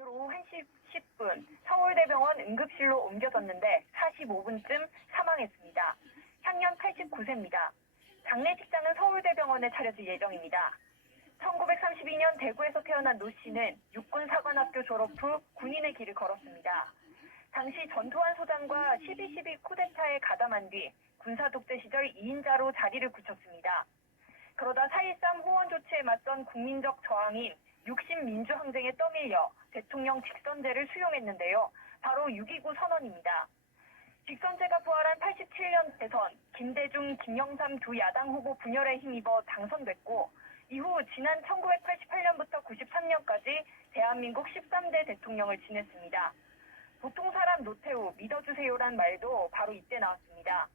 오늘 오후 1시 10분 서울대병원 응급실로 옮겨졌는데 45분쯤 사망했습니다. 향년 89세입니다. 장례식장은 서울대병원에 차려질 예정입니다. 1932년 대구에서 태어난 노 씨는 육군사관학교 졸업 후 군인의 길을 걸었습니다. 당시 전두환 소장과 12.12 쿠데타에 가담한 뒤 군사독재 시절 2인자로 자리를 굳혔습니다. 그러다 4.13 호원 조치에 맞선 국민적 저항인 6.10 민주항쟁에 떠밀려 대통령 직선제를 수용했는데요. 바로 6.29 선언입니다. 직선제가 부활한 87년 대선, 김대중, 김영삼 두 야당 후보 분열에 힘입어 당선됐고 이후 지난 1988년부터 93년까지 대한민국 13대 대통령을 지냈습니다. 보통 사람 노태우 믿어주세요란 말도 바로 이때 나왔습니다.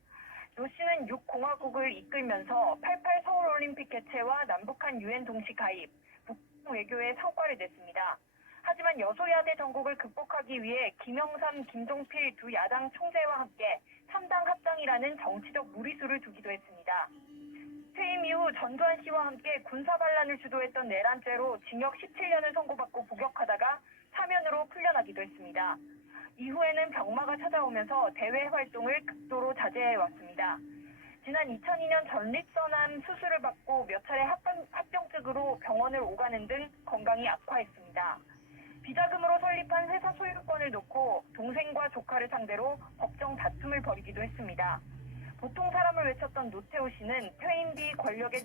노 씨는 6공화국을 이끌면서 88 서울올림픽 개최와 남북한 유엔 동시 가입, 북한 외교에 성과를 냈습니다. 하지만 여소야대 전국을 극복하기 위해 김영삼, 김종필 두 야당 총재와 함께 3당 합당이라는 정치적 무리수를 두기도 했습니다. 퇴임 이후 전두환 씨와 함께 군사반란을 주도했던 내란죄로 징역 17년을 선고받고 복역하다가 사면으로 풀려나기도 했습니다. 이후에는 병마가 찾아오면서 대외 활동을 극도로 자제해왔습니다. 지난 2002년 전립선암 수술을 받고 몇 차례 합병증으로 병원을 오가는 등 건강이 악화했습니다. 비자금으로 설립한 회사 소유권을 놓고 동생과 조카를 상대로 법정 다툼을 벌이기도 했습니다. 보통 사람을 외쳤던 노태우 씨는 퇴임 뒤 권력의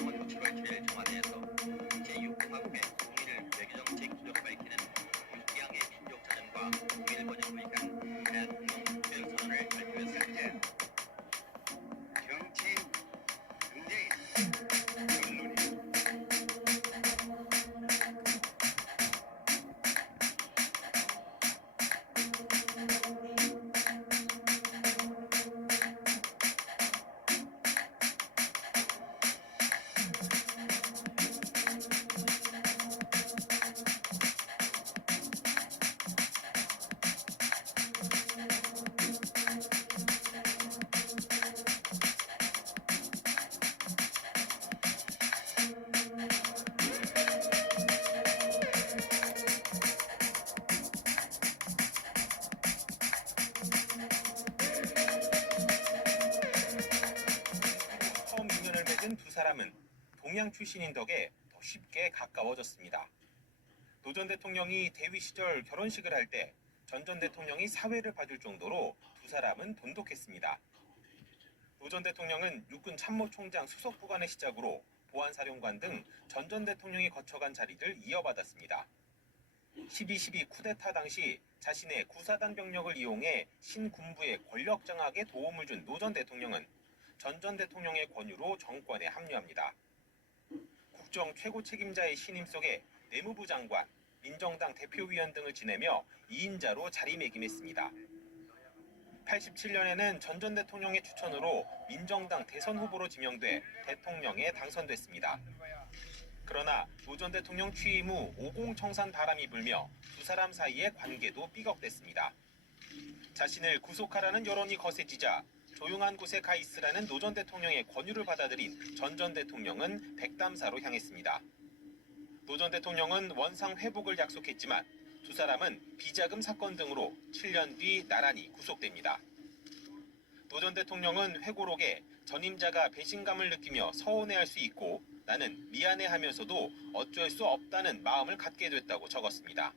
이번 7월 7일 청와대에서 제6공화국의 통일을 외교정책 기조로 밝히는 6개항의 신족사전과 통일 번영을 위한 대통령 특별선언을 발표했을 때 정치인 경제인 언론인 처음 인연을 맺은 두 사람은 동양 출신인 덕에 더 쉽게 가까워졌습니다. 노 전 대통령이 대위 시절 결혼식을 할 때 전 전 대통령이 사회를 봐줄 정도로 두 사람은 돈독했습니다. 노 전 대통령은 육군 참모총장 수석 부관의 시작으로 보안사령관 등 전 전 대통령이 거쳐간 자리를 이어받았습니다. 12.12 쿠데타 당시 자신의 구사단 병력을 이용해 신군부의 권력 장악에 도움을 준 노 전 대통령은 전 전 대통령의 권유로 정권에 합류합니다. 국정 최고 책임자의 신임 속에 내무부 장관, 민정당 대표위원 등을 지내며 2인자로 자리매김했습니다. 87년에는 전 전 대통령의 추천으로 민정당 대선 후보로 지명돼 대통령에 당선됐습니다. 그러나 노 전 대통령 취임 후 오공청산 바람이 불며 두 사람 사이의 관계도 삐걱댔습니다. 자신을 구속하라는 여론이 거세지자 조용한 곳에 가 있으라는 노 전 대통령의 권유를 받아들인 전 전 대통령은 백담사로 향했습니다. 노 전 대통령은 원상 회복을 약속했지만 두 사람은 비자금 사건 등으로 7년 뒤 나란히 구속됩니다. 노 전 대통령은 회고록에 전임자가 배신감을 느끼며 서운해할 수 있고 나는 미안해하면서도 어쩔 수 없다는 마음을 갖게 됐다고 적었습니다.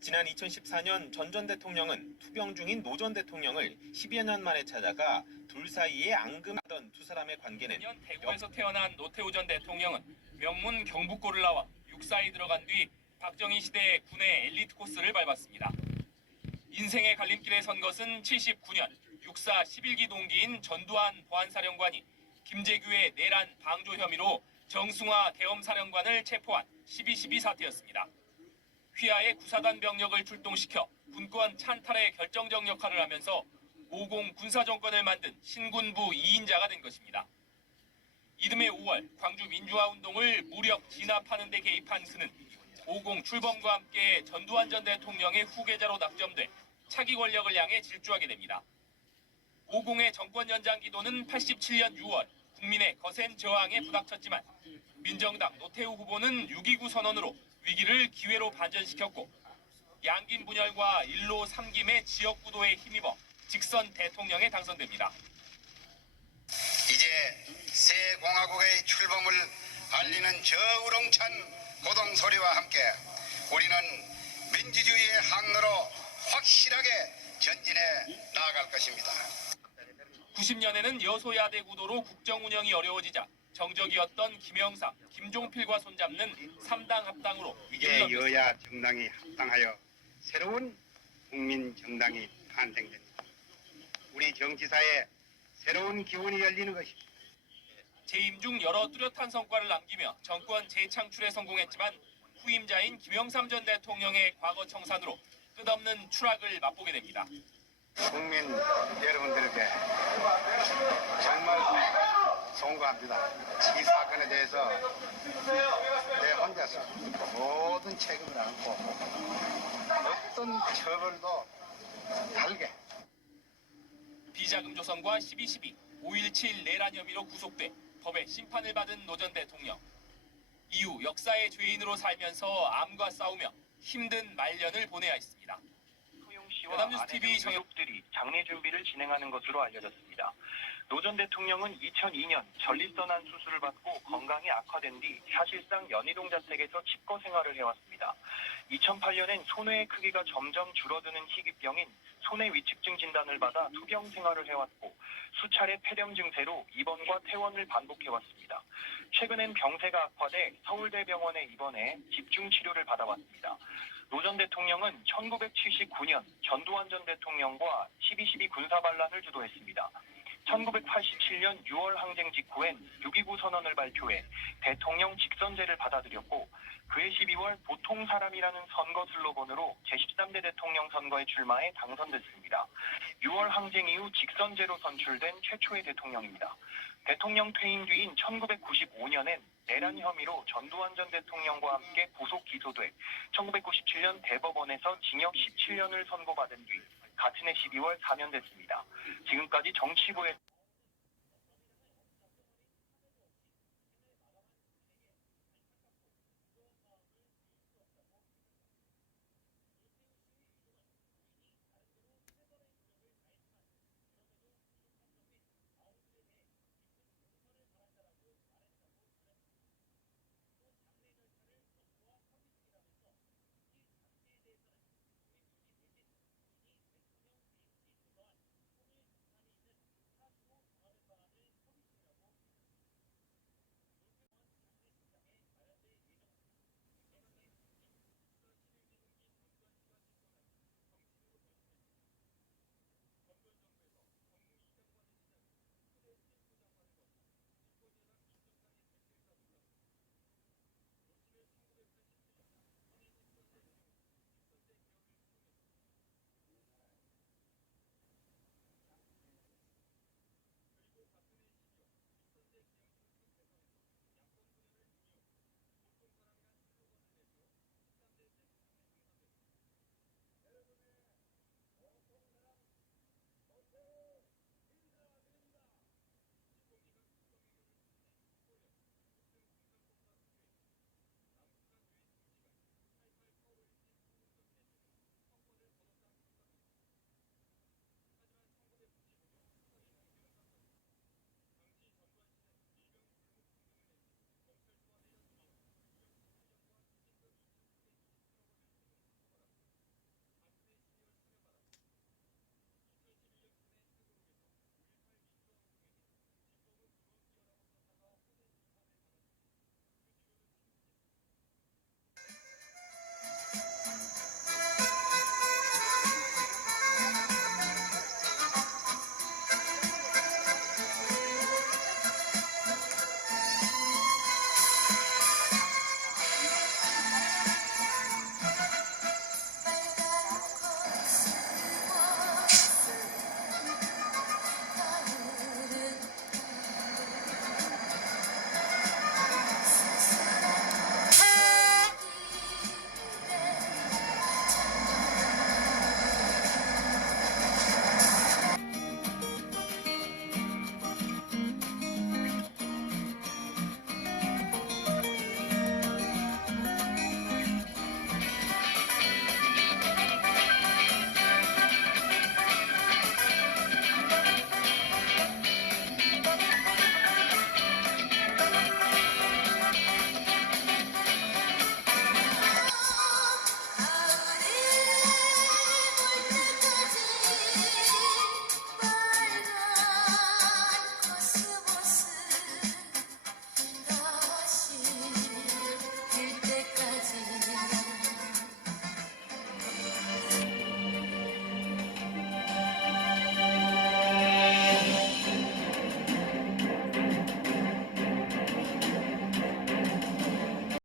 지난 2014년 전 전 대통령은 투병 중인 노 전 대통령을 10여 년 만에 찾아가 둘 사이에 앙금하던 두 사람의 관계는 대구에서 태어난 노태우 전 대통령은 명문 경북고를 나와 육사에 들어간 뒤 박정희 시대 군의 엘리트 코스를 밟았습니다. 인생의 갈림길에 선 것은 79년 육사 11기 동기인 전두환 보안사령관이 김재규의 내란 방조 혐의로 정승화 대엄사령관을 체포한 12.12 사태였습니다. 휘하의 구사단 병력을 출동시켜 군권 찬탈에 결정적 역할을 하면서 50 군사정권을 만든 신군부 2인자가 된 것입니다. 이듬해 5월 광주 민주화운동을 무력 진압하는 데 개입한 그는 50 출범과 함께 전두환 전 대통령의 후계자로 낙점돼 차기 권력을 향해 질주하게 됩니다. 50의 정권 연장 기도는 87년 6월 국민의 거센 저항에 부닥쳤지만 민정당 노태우 후보는 6.29 선언으로 위기를 기회로 반전시켰고 양김 분열과 1로 3김의 지역구도에 힘입어 직선 대통령에 당선됩니다. 이제 새 공화국의 출범을 알리는 저 우렁찬 고동 소리와 함께 우리는 민주주의의 항로로 확실하게 전진해 나아갈 것입니다. 90년에는 여소야대 구도로 국정 운영이 어려워지자 정적이었던 김영삼, 김종필과 손잡는 3당 합당으로 위기를 이제 넘겼습니다. 여야 정당이 합당하여 새로운 국민 정당이 탄생됩니다. 우리 정치사에 새로운 기운이 열리는 것입니다. 재임 중 여러 뚜렷한 성과를 남기며 정권 재창출에 성공했지만 후임자인 김영삼 전 대통령의 과거 청산으로 끝없는 추락을 맛보게 됩니다. 국민 여러분들께 정말 송구합니다. 이 사건에 대해서 내 혼자서 모든 책임을 안고 어떤 처벌도 달게 비자금 조성과 12.12, 5.17 내란 혐의로 구속돼 법의 심판을 받은 노 전 대통령. 이후 역사의 죄인으로 살면서 암과 싸우며 힘든 말년을 보내야 했습니다. 연합뉴스 TV 가족들이 장례 준비를 진행하는 것으로 알려졌습니다. 노 전 대통령은 2002년 전립선암 수술을 받고 건강이 악화된 뒤 사실상 연희동 자택에서 칩거 생활을 해왔습니다. 2008년엔 손해의 크기가 점점 줄어드는 희귀병인 손해 위축증 진단을 받아 투병 생활을 해왔고 수차례 폐렴 증세로 입원과 퇴원을 반복해왔습니다. 최근엔 병세가 악화돼 서울대병원에 입원해 집중 치료를 받아왔습니다. 노 전 대통령은 1979년 전두환 전 대통령과 12.12 군사반란을 주도했습니다. 1987년 6월 항쟁 직후엔 6.29 선언을 발표해 대통령 직선제를 받아들였고 그해 12월 보통 사람이라는 선거 슬로건으로 제13대 대통령 선거에 출마해 당선됐습니다. 6월 항쟁 이후 직선제로 선출된 최초의 대통령입니다. 대통령 퇴임 뒤인 1995년엔 내란 혐의로 전두환 전 대통령과 함께 구속 기소돼 1997년 대법원에서 징역 17년을 선고받은 뒤 같은 해 12월 사면됐습니다. 지금까지 정치부에